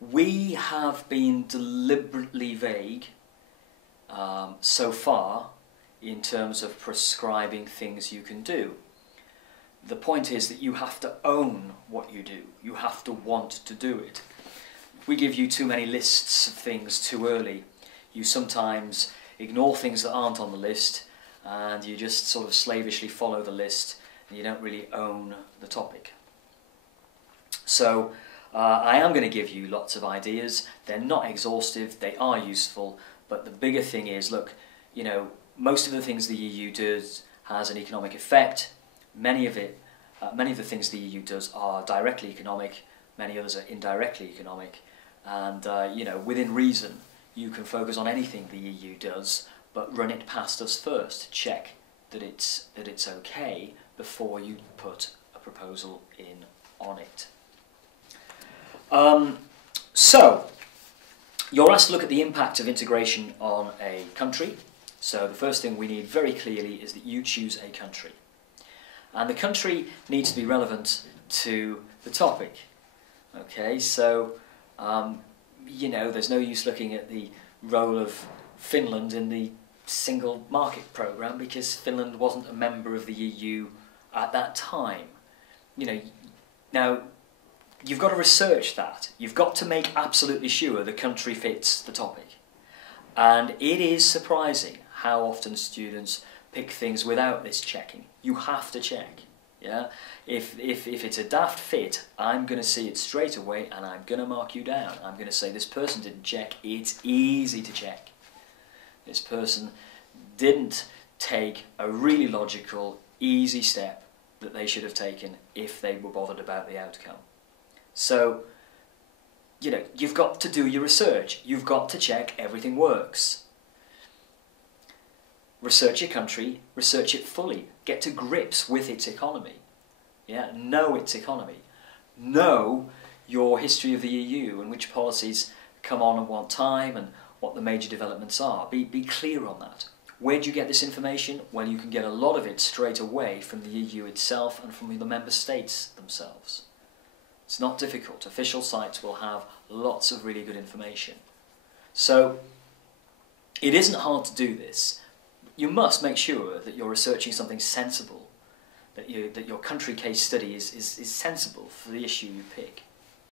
We have been deliberately vague so far in terms of prescribing things you can do. The point is that you have to own what you do. You have to want to do it. If we give you too many lists of things too early, you sometimes ignore things that aren't on the list and you just sort of slavishly follow the list and you don't really own the topic. So I am going to give you lots of ideas. They're not exhaustive, they are useful, but the bigger thing is, look, you know, most of the things the EU does has an economic effect. Many of the things the EU does are directly economic, many others are indirectly economic, and you know, within reason, you can focus on anything the EU does, but run it past us first. Check that it's okay before you put a proposal in on it. So, you're asked to look at the impact of integration on a country. So the first thing we need very clearly is that you choose a country. And the country needs to be relevant to the topic. Okay, so, you know, there's no use looking at the role of Finland in the single market programme because Finland wasn't a member of the EU at that time. You know, now, you've got to research that. You've got to make absolutely sure the country fits the topic. And it is surprising how often students pick things without this checking. You have to check. Yeah? If it's a daft fit, I'm going to see it straight away and I'm going to mark you down. I'm going to say this person didn't check. It's easy to check. This person didn't take a really logical, easy step that they should have taken if they were bothered about the outcome. So, you know, you've got to do your research. You've got to check everything works. Research your country, research it fully. Get to grips with its economy. Yeah, know its economy. Know your history of the EU and which policies come on at what time and what the major developments are. Be clear on that. Where do you get this information? Well, you can get a lot of it straight away from the EU itself and from the member states themselves. It's not difficult. Official sites will have lots of really good information. So, it isn't hard to do this. You must make sure that you're researching something sensible, that your country case study is sensible for the issue you pick.